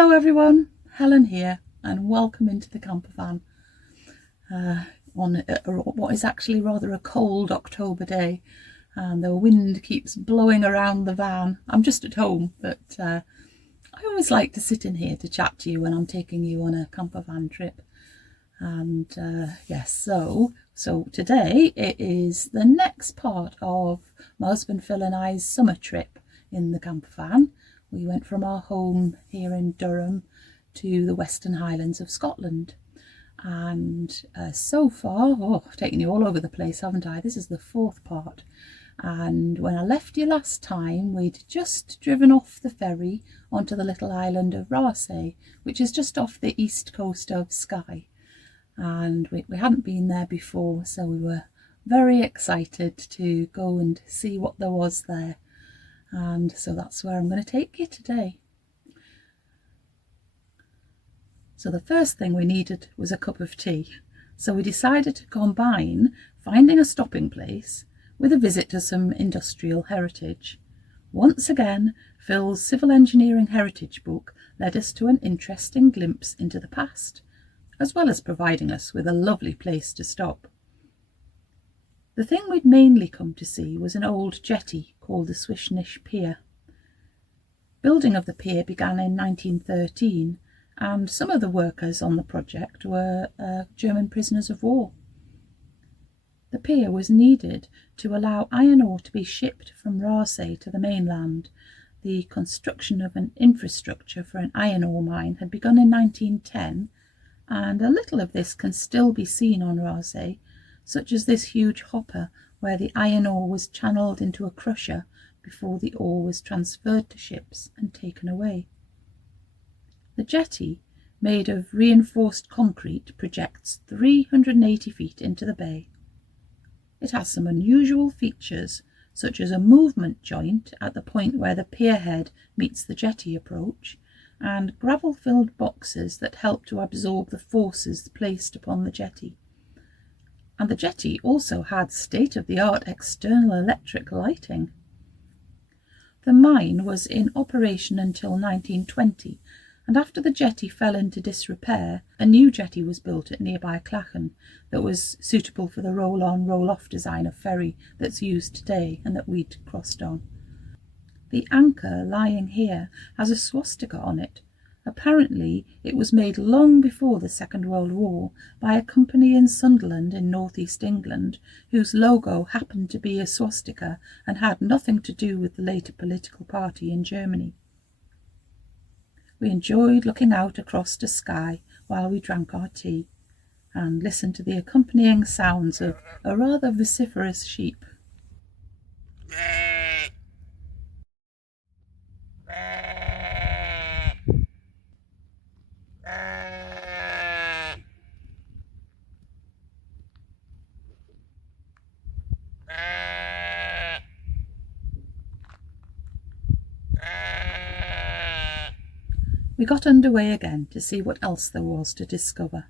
Hello everyone, Helen here, and welcome into the Campervan on what is actually rather a cold October day, and the wind keeps blowing around the van. I'm just at home, but I always like to sit in here to chat to you when I'm taking you on a campervan trip. And yes, so today it is the next part of my husband Phil and I's summer trip in the campervan. We went from our home here in Durham to the Western Highlands of Scotland. And so far, I've taken you all over the place, haven't I? This is the fourth part. And when I left you last time, we'd just driven off the ferry onto the little island of Raasay, which is just off the east coast of Skye. And we hadn't been there before, so we were very excited to go and see what there was there. And so that's where I'm going to take you today. So the first thing we needed was a cup of tea. So we decided to combine finding a stopping place with a visit to some industrial heritage. Once again, Phil's Civil Engineering Heritage book led us to an interesting glimpse into the past, as well as providing us with a lovely place to stop. The thing we'd mainly come to see was an old jetty called the Swishnish Pier. Building of the pier began in 1913, and some of the workers on the project were German prisoners of war. The pier was needed to allow iron ore to be shipped from Raasay to the mainland. The construction of an infrastructure for an iron ore mine had begun in 1910, and a little of this can still be seen on Raasay, such as this huge hopper where the iron ore was channeled into a crusher before the ore was transferred to ships and taken away. The jetty, made of reinforced concrete, projects 380 feet into the bay. It has some unusual features, such as a movement joint at the point where the pierhead meets the jetty approach, and gravel-filled boxes that help to absorb the forces placed upon the jetty. And the jetty also had state-of-the-art external electric lighting. The mine was in operation until 1920, and after the jetty fell into disrepair, a new jetty was built at nearby Clachan that was suitable for the roll-on, roll-off design of ferry that's used today and that we'd crossed on. The anchor lying here has a swastika on it. Apparently it was made long before the Second World War by a company in Sunderland in northeast England whose logo happened to be a swastika and had nothing to do with the later political party in Germany. We enjoyed looking out across to Skye while we drank our tea and listened to the accompanying sounds of a rather vociferous sheep. We got underway again to see what else there was to discover.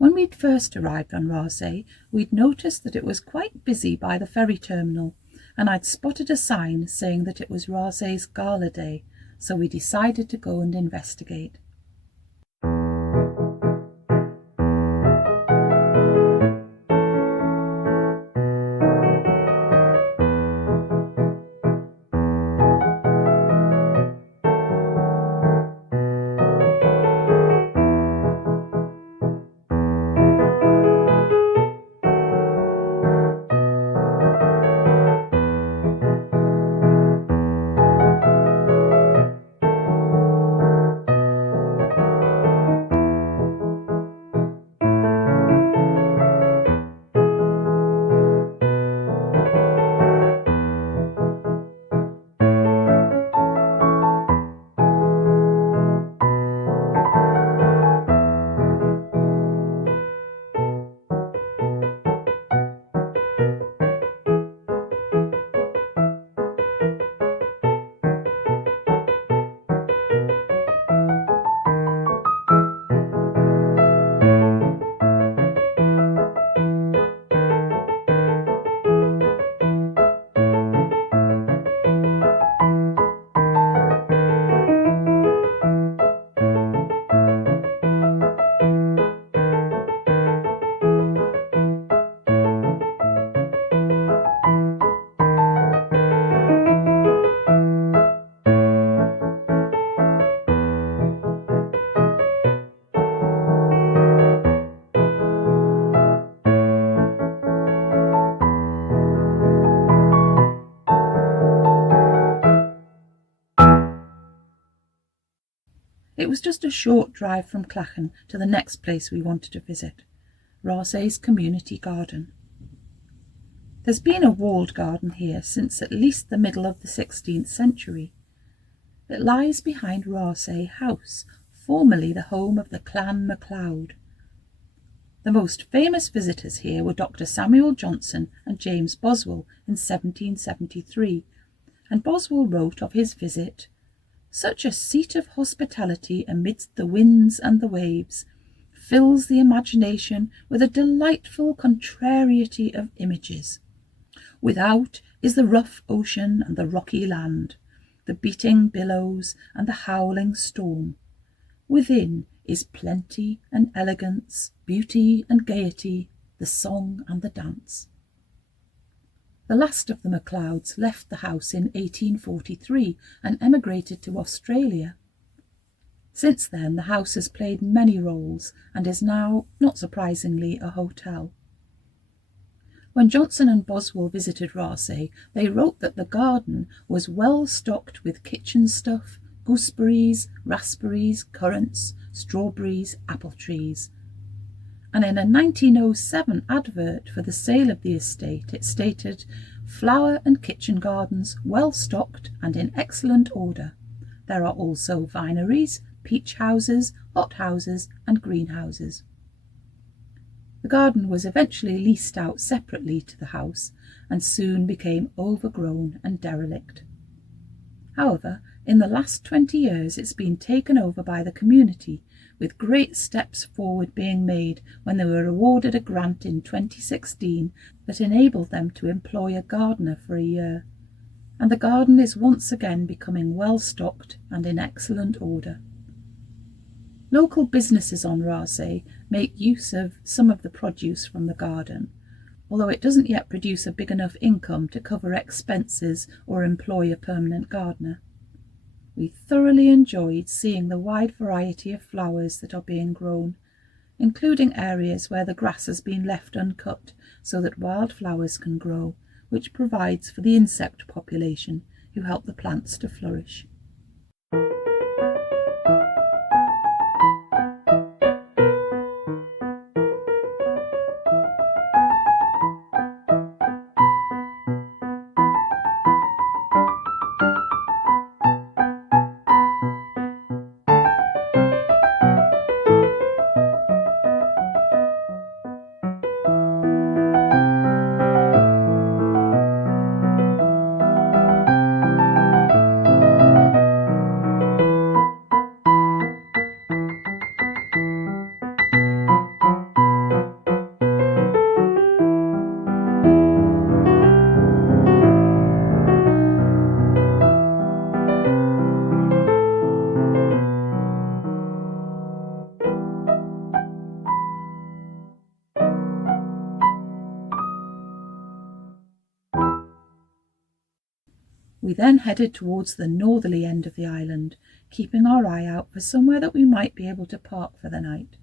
When we'd first arrived on Raasay, we'd noticed that it was quite busy by the ferry terminal, and I'd spotted a sign saying that it was Raasay's Gala Day, so we decided to go and investigate. It was just a short drive from Clachan to the next place we wanted to visit, Raasay's community garden. There's been a walled garden here since at least the middle of the 16th century. It lies behind Raasay House, formerly the home of the Clan MacLeod. The most famous visitors here were Dr. Samuel Johnson and James Boswell in 1773, and Boswell wrote of his visit, "Such a seat of hospitality amidst the winds and the waves fills the imagination with a delightful contrariety of images. Without is the rough ocean and the rocky land, the beating billows and the howling storm. Within is plenty and elegance, beauty and gaiety, the song and the dance." The last of the MacLeods left the house in 1843 and emigrated to Australia. Since then, the house has played many roles and is now, not surprisingly, a hotel. When Johnson and Boswell visited Raasay, they wrote that the garden was well stocked with kitchen stuff, gooseberries, raspberries, currants, strawberries, apple trees. And in a 1907 advert for the sale of the estate, it stated, "Flower and kitchen gardens well stocked and in excellent order. There are also vineries, peach houses, hot houses and greenhouses." The garden was eventually leased out separately to the house and soon became overgrown and derelict. However, in the last 20 years it's been taken over by the community, with great steps forward being made when they were awarded a grant in 2016 that enabled them to employ a gardener for a year, and the garden is once again becoming well stocked and in excellent order. Local businesses on Raasay make use of some of the produce from the garden, although it doesn't yet produce a big enough income to cover expenses or employ a permanent gardener. We thoroughly enjoyed seeing the wide variety of flowers that are being grown, including areas where the grass has been left uncut so that wildflowers can grow, which provides for the insect population who help the plants to flourish. We then headed towards the northerly end of the island, keeping our eye out for somewhere that we might be able to park for the night.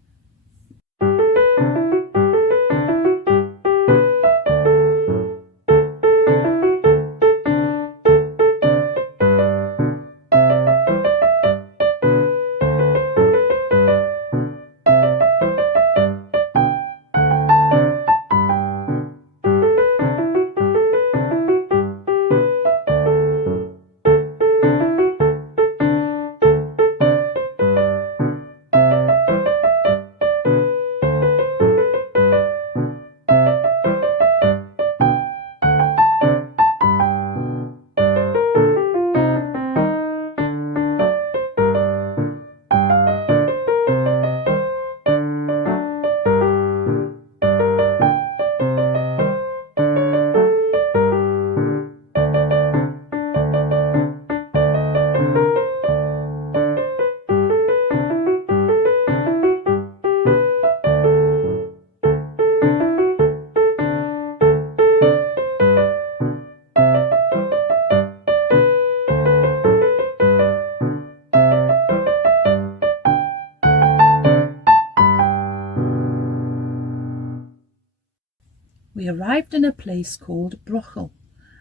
We arrived in a place called Brochel,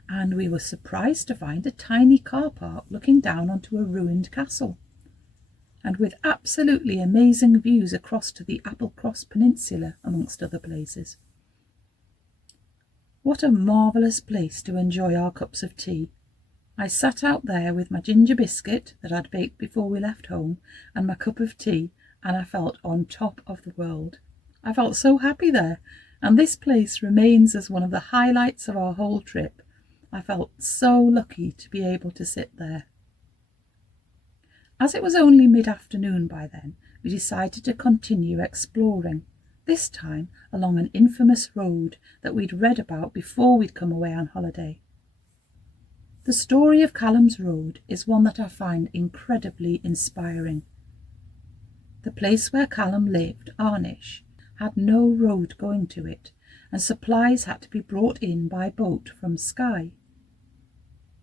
and we were surprised to find a tiny car park looking down onto a ruined castle, and with absolutely amazing views across to the Applecross Peninsula, amongst other places. What a marvellous place to enjoy our cups of tea. I sat out there with my ginger biscuit that I'd baked before we left home and my cup of tea, and I felt on top of the world. I felt so happy there, and this place remains as one of the highlights of our whole trip. I felt so lucky to be able to sit there. As it was only mid-afternoon by then, we decided to continue exploring, this time along an infamous road that we'd read about before we'd come away on holiday. The story of Calum's Road is one that I find incredibly inspiring. The place where Calum lived, Arnish, had no road going to it, and supplies had to be brought in by boat from Skye.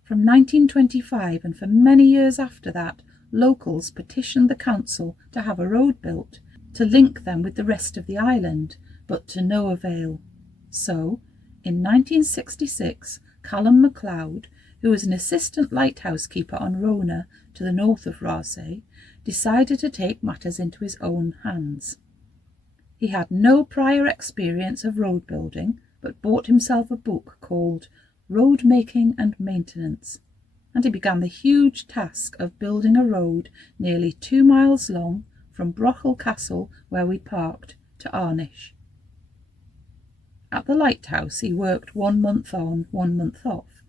From 1925 and for many years after that, locals petitioned the council to have a road built to link them with the rest of the island, but to no avail. So, in 1966, Calum MacLeod, who was an assistant lighthouse keeper on Rona to the north of Raasay, decided to take matters into his own hands. He had no prior experience of road building, but bought himself a book called Road Making and Maintenance, and he began the huge task of building a road nearly 2 miles long from Brochel Castle, where we parked, to Arnish. At the lighthouse he worked 1 month on, 1 month off,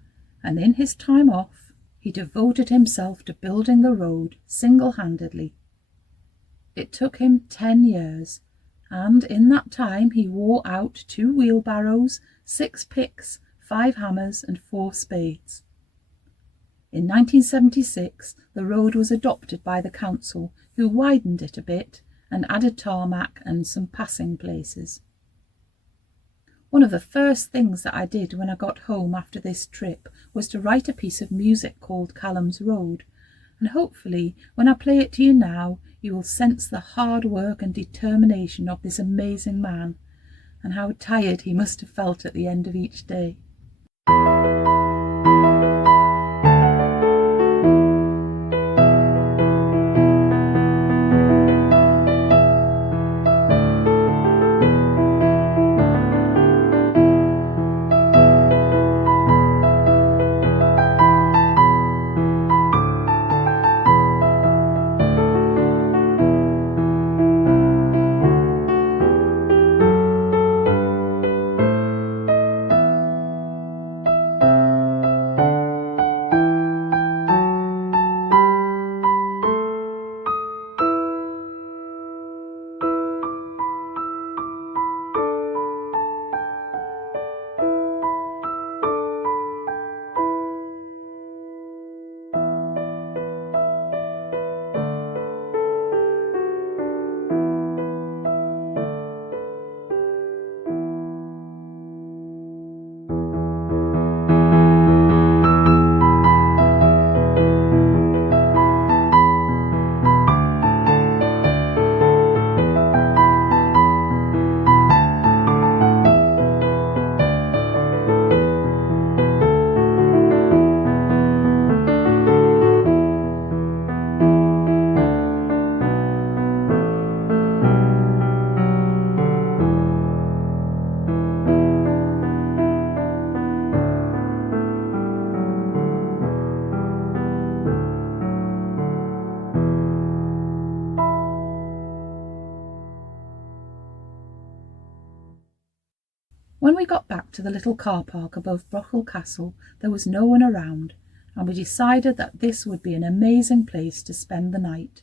and in his time off he devoted himself to building the road single-handedly. It took him 10 years, and in that time he wore out 2 wheelbarrows, 6 picks, 5 hammers and 4 spades. In 1976 the road was adopted by the council, who widened it a bit and added tarmac and some passing places. One of the first things that I did when I got home after this trip was to write a piece of music called Calum's Road, and hopefully when I play it to you now you will sense the hard work and determination of this amazing man, and how tired he must have felt at the end of each day. When we got back to the little car park above Brochel Castle, there was no one around, and we decided that this would be an amazing place to spend the night.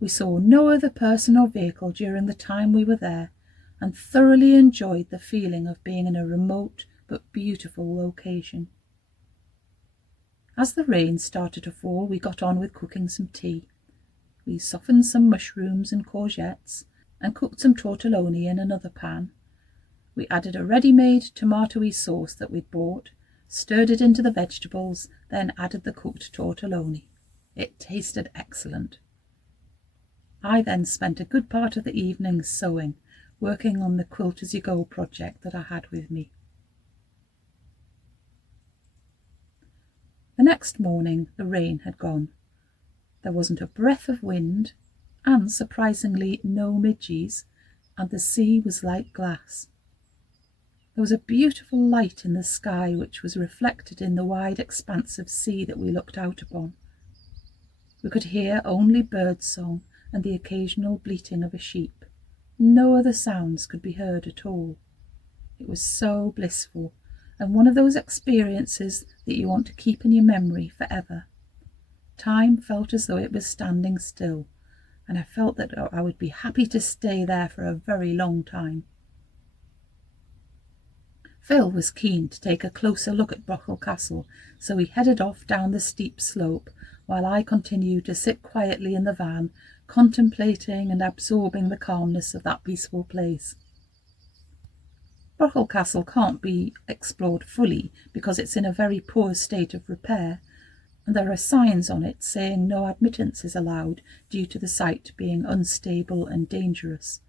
We saw no other person or vehicle during the time we were there, and thoroughly enjoyed the feeling of being in a remote but beautiful location. As the rain started to fall, we got on with cooking some tea. We softened some mushrooms and courgettes and cooked some tortelloni in another pan. We added a ready-made tomatoey sauce that we'd bought, stirred it into the vegetables, then added the cooked tortelloni. It tasted excellent. I then spent a good part of the evening sewing, working on the Quilt As You Go project that I had with me. The next morning the rain had gone. There wasn't a breath of wind, and surprisingly no midges, and the sea was like glass. There was a beautiful light in the sky which was reflected in the wide expanse of sea that we looked out upon. We could hear only bird song and the occasional bleating of a sheep. No other sounds could be heard at all. It was so blissful, and one of those experiences that you want to keep in your memory forever. Time felt as though it was standing still, and I felt that I would be happy to stay there for a very long time. Phil was keen to take a closer look at Brochel Castle, so we headed off down the steep slope, while I continued to sit quietly in the van, contemplating and absorbing the calmness of that peaceful place. Brochel Castle can't be explored fully because it's in a very poor state of repair, and there are signs on it saying no admittance is allowed due to the site being unstable and dangerous.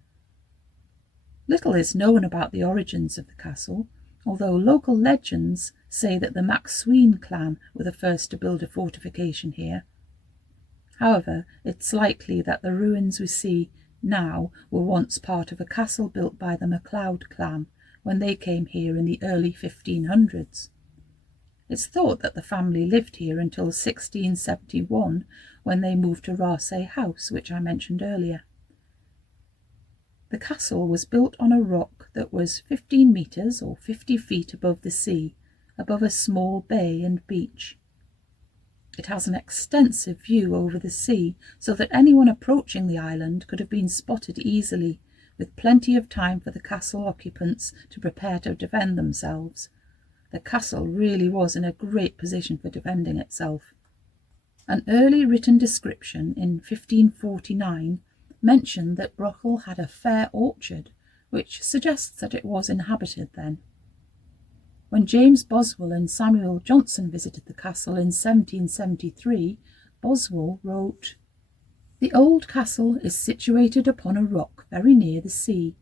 Little is known about the origins of the castle, although local legends say that the MacSween clan were the first to build a fortification here. However, it's likely that the ruins we see now were once part of a castle built by the MacLeod clan when they came here in the early 1500s. It's thought that the family lived here until 1671, when they moved to Raasay House, which I mentioned earlier. The castle was built on a rock that was 15 metres or 50 feet above the sea, above a small bay and beach. It has an extensive view over the sea, so that anyone approaching the island could have been spotted easily, with plenty of time for the castle occupants to prepare to defend themselves. The castle really was in a great position for defending itself. An early written description in 1549 mentioned that Brochel had a fair orchard, which suggests that it was inhabited then. When James Boswell and Samuel Johnson visited the castle in 1773, Boswell wrote, "The old castle is situated upon a rock very near the sea.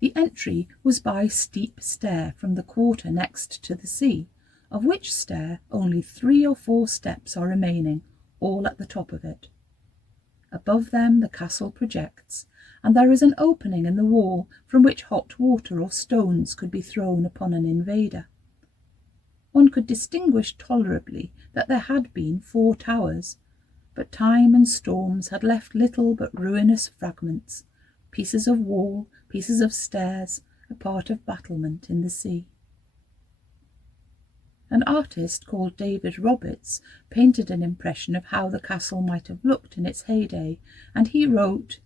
The entry was by steep stair from the quarter next to the sea, of which stair only 3 or 4 steps are remaining, all at the top of it. Above them the castle projects, and there is an opening in the wall from which hot water or stones could be thrown upon an invader. One could distinguish tolerably that there had been 4 towers, but time and storms had left little but ruinous fragments, pieces of wall, pieces of stairs, a part of battlement in the sea." An artist called David Roberts painted an impression of how the castle might have looked in its heyday, and he wrote,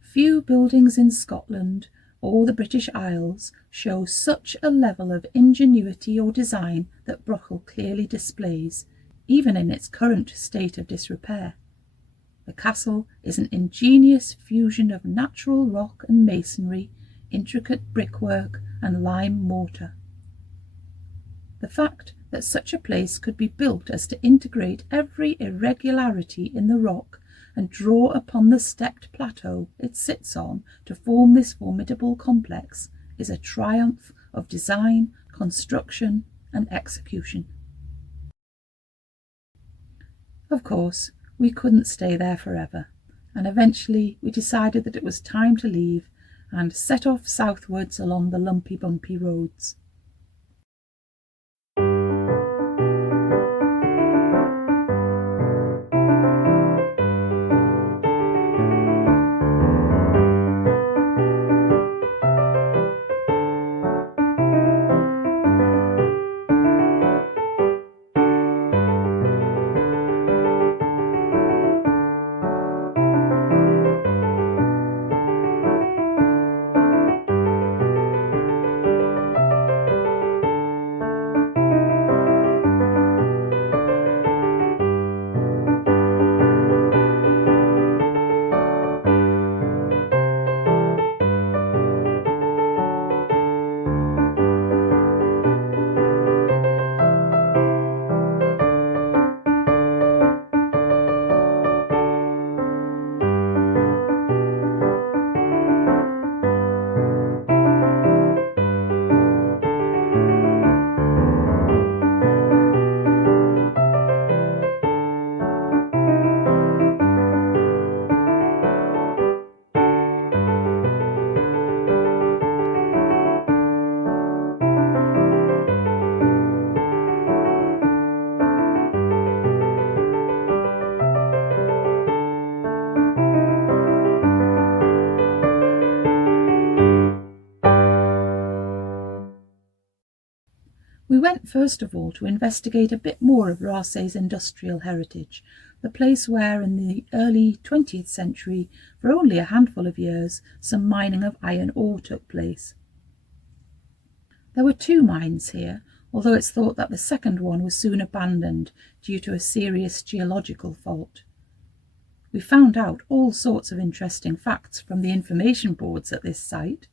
"Few buildings in Scotland or the British Isles show such a level of ingenuity or design that Brochel clearly displays, even in its current state of disrepair. The castle is an ingenious fusion of natural rock and masonry, intricate brickwork and lime mortar. The fact that such a place could be built as to integrate every irregularity in the rock and draw upon the stepped plateau it sits on to form this formidable complex is a triumph of design, construction and execution." Of course, we couldn't stay there forever, and eventually we decided that it was time to leave and set off southwards along the Lumpy Bumpy roads. We went first of all to investigate a bit more of Raasay's industrial heritage, the place where in the early 20th century, for only a handful of years, some mining of iron ore took place. There were 2 mines here, although it's thought that the second one was soon abandoned due to a serious geological fault. We found out all sorts of interesting facts from the information boards at this site.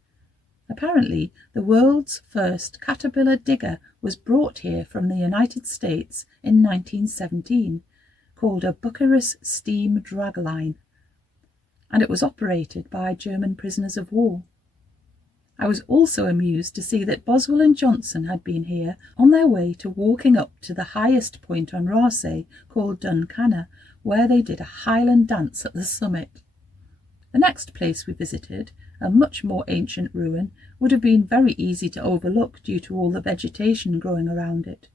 Apparently, the world's first caterpillar digger was brought here from the United States in 1917, called a Bucharest steam dragline, and it was operated by German prisoners of war. I was also amused to see that Boswell and Johnson had been here on their way to walking up to the highest point on Raasay, called Duncanna, where they did a Highland dance at the summit. The next place we visited, a much more ancient ruin, would have been very easy to overlook due to all the vegetation growing around it.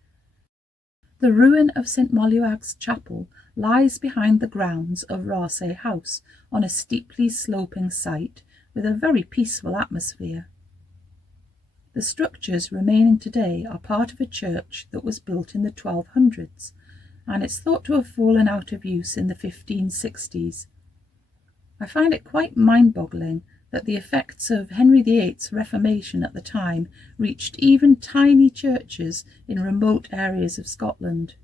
The ruin of St Moluag's Chapel lies behind the grounds of Raasay House on a steeply sloping site with a very peaceful atmosphere. The structures remaining today are part of a church that was built in the 1200s, and it's thought to have fallen out of use in the 1560s. I find it quite mind-boggling that the effects of Henry VIII's Reformation at the time reached even tiny churches in remote areas of Scotland.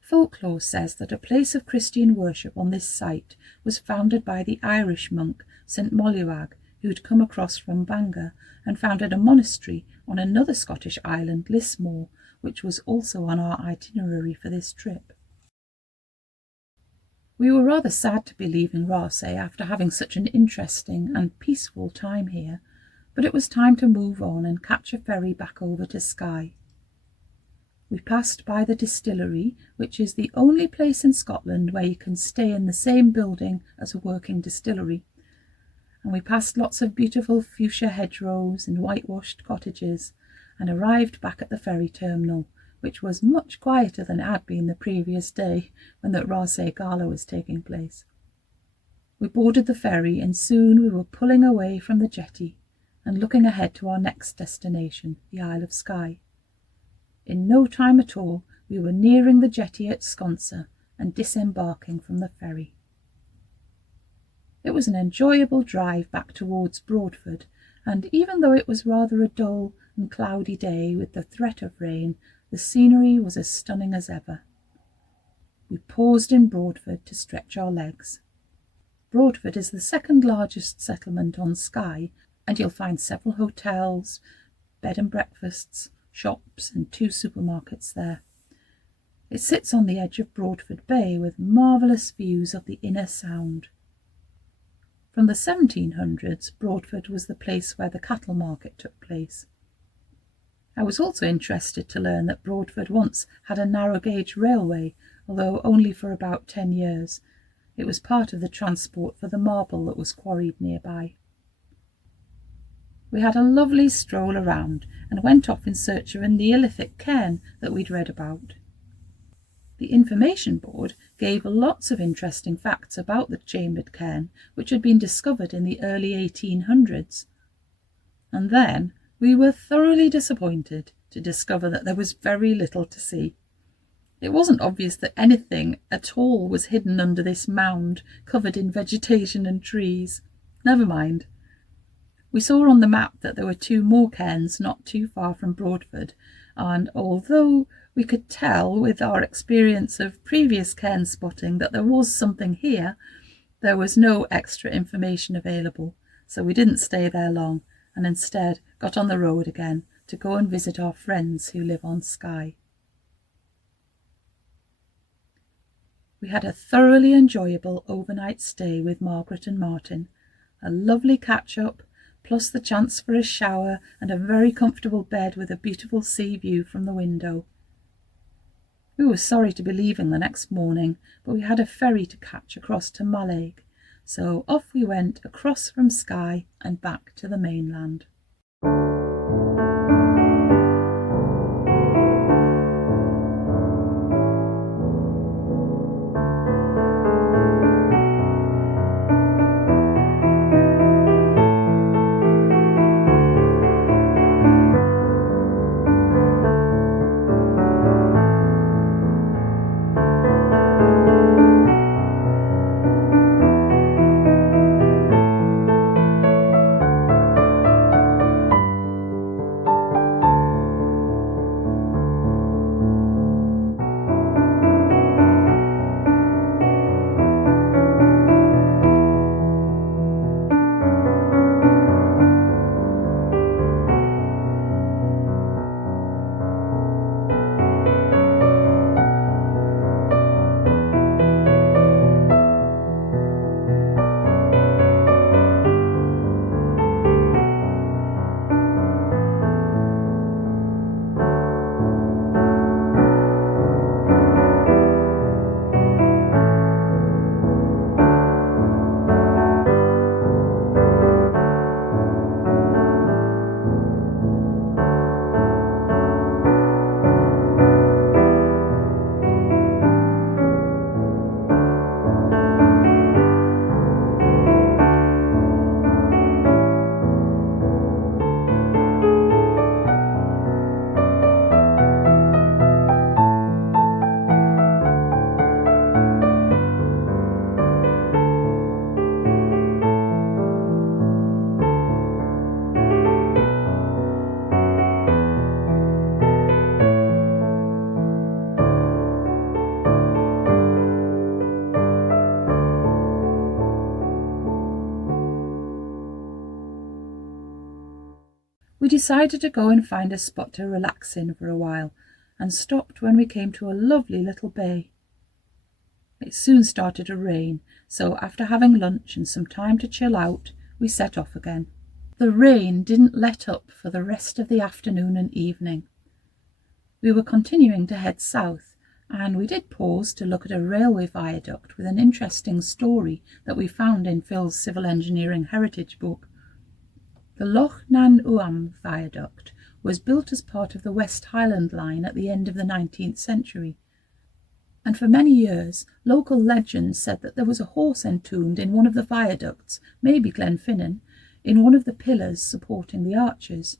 Folklore says that a place of Christian worship on this site was founded by the Irish monk St Moluag, who'd come across from Bangor and founded a monastery on another Scottish island, Lismore, which was also on our itinerary for this trip. We were rather sad to be leaving Raasay after having such an interesting and peaceful time here, but it was time to move on and catch a ferry back over to Skye. We passed by the distillery, which is the only place in Scotland where you can stay in the same building as a working distillery, and we passed lots of beautiful fuchsia hedgerows and whitewashed cottages, and arrived back at the ferry terminal, which was much quieter than it had been the previous day when the Raasay Gala was taking place. We boarded the ferry and soon we were pulling away from the jetty and looking ahead to our next destination, the Isle of Skye. In no time at all, we were nearing the jetty at Sconser and disembarking from the ferry. It was an enjoyable drive back towards Broadford, and even though it was rather a dull and cloudy day with the threat of rain, the scenery was as stunning as ever. We paused in Broadford to stretch our legs. Broadford is the second largest settlement on Skye, and you'll find several hotels, bed and breakfasts, shops and 2 supermarkets there. It sits on the edge of Broadford Bay with marvellous views of the inner sound. From the 1700s, Broadford was the place where the cattle market took place. I was also interested to learn that Broadford once had a narrow-gauge railway, although only for about 10 years. It was part of the transport for the marble that was quarried nearby. We had a lovely stroll around and went off in search of a Neolithic cairn that we'd read about. The information board gave lots of interesting facts about the chambered cairn, which had been discovered in the early 1800s. And then we were thoroughly disappointed to discover that there was very little to see. It wasn't obvious that anything at all was hidden under this mound covered in vegetation and trees. Never mind. We saw on the map that there were 2 more cairns not too far from Broadford, and although we could tell with our experience of previous cairn spotting that there was something here, there was no extra information available, so we didn't stay there long and instead got on the road again to go and visit our friends who live on Skye. We had a thoroughly enjoyable overnight stay with Margaret and Martin, a lovely catch-up, plus the chance for a shower and a very comfortable bed with a beautiful sea view from the window. We were sorry to be leaving the next morning, but we had a ferry to catch across to Mallaig, so off we went across from Skye and back to the mainland. We decided to go and find a spot to relax in for a while, and stopped when we came to a lovely little bay. It soon started to rain, so after having lunch and some time to chill out, we set off again. The rain didn't let up for the rest of the afternoon and evening. We were continuing to head south, and we did pause to look at a railway viaduct with an interesting story that we found in Phil's Civil Engineering Heritage book. The Loch Nan Uam viaduct was built as part of the West Highland line at the end of the 19th century, and for many years local legends said that there was a horse entombed in one of the viaducts, maybe Glenfinnan, in one of the pillars supporting the arches.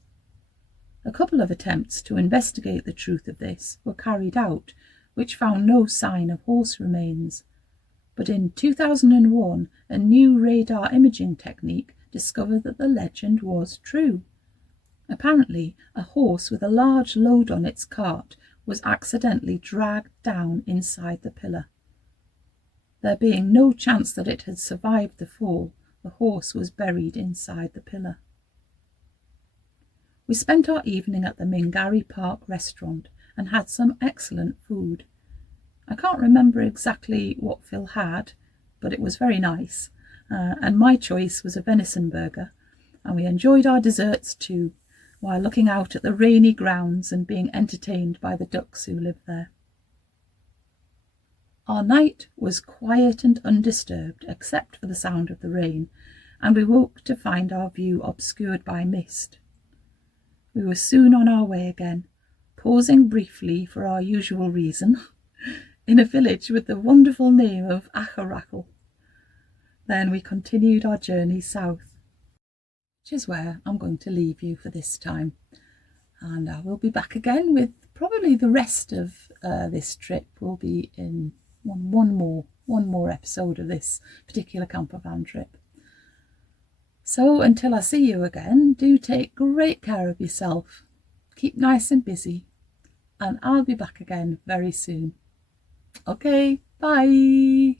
A couple of attempts to investigate the truth of this were carried out, which found no sign of horse remains. But in 2001, a new radar imaging technique discovered that the legend was true. Apparently, a horse with a large load on its cart was accidentally dragged down inside the pillar. There being no chance that it had survived the fall, the horse was buried inside the pillar. We spent our evening at the Mingari Park restaurant and had some excellent food. I can't remember exactly what Phil had, but it was very nice, and my choice was a venison burger, and we enjoyed our desserts too, while looking out at the rainy grounds and being entertained by the ducks who live there. Our night was quiet and undisturbed except for the sound of the rain, and we woke to find our view obscured by mist. We were soon on our way again, pausing briefly for our usual reason, in a village with the wonderful name of Acharackle. Then we continued our journey south, which is where I'm going to leave you for this time. And I will be back again with probably the rest of this trip will be in one more episode of this particular campervan trip. So until I see you again, do take great care of yourself. Keep nice and busy, and I'll be back again very soon. Okay, bye.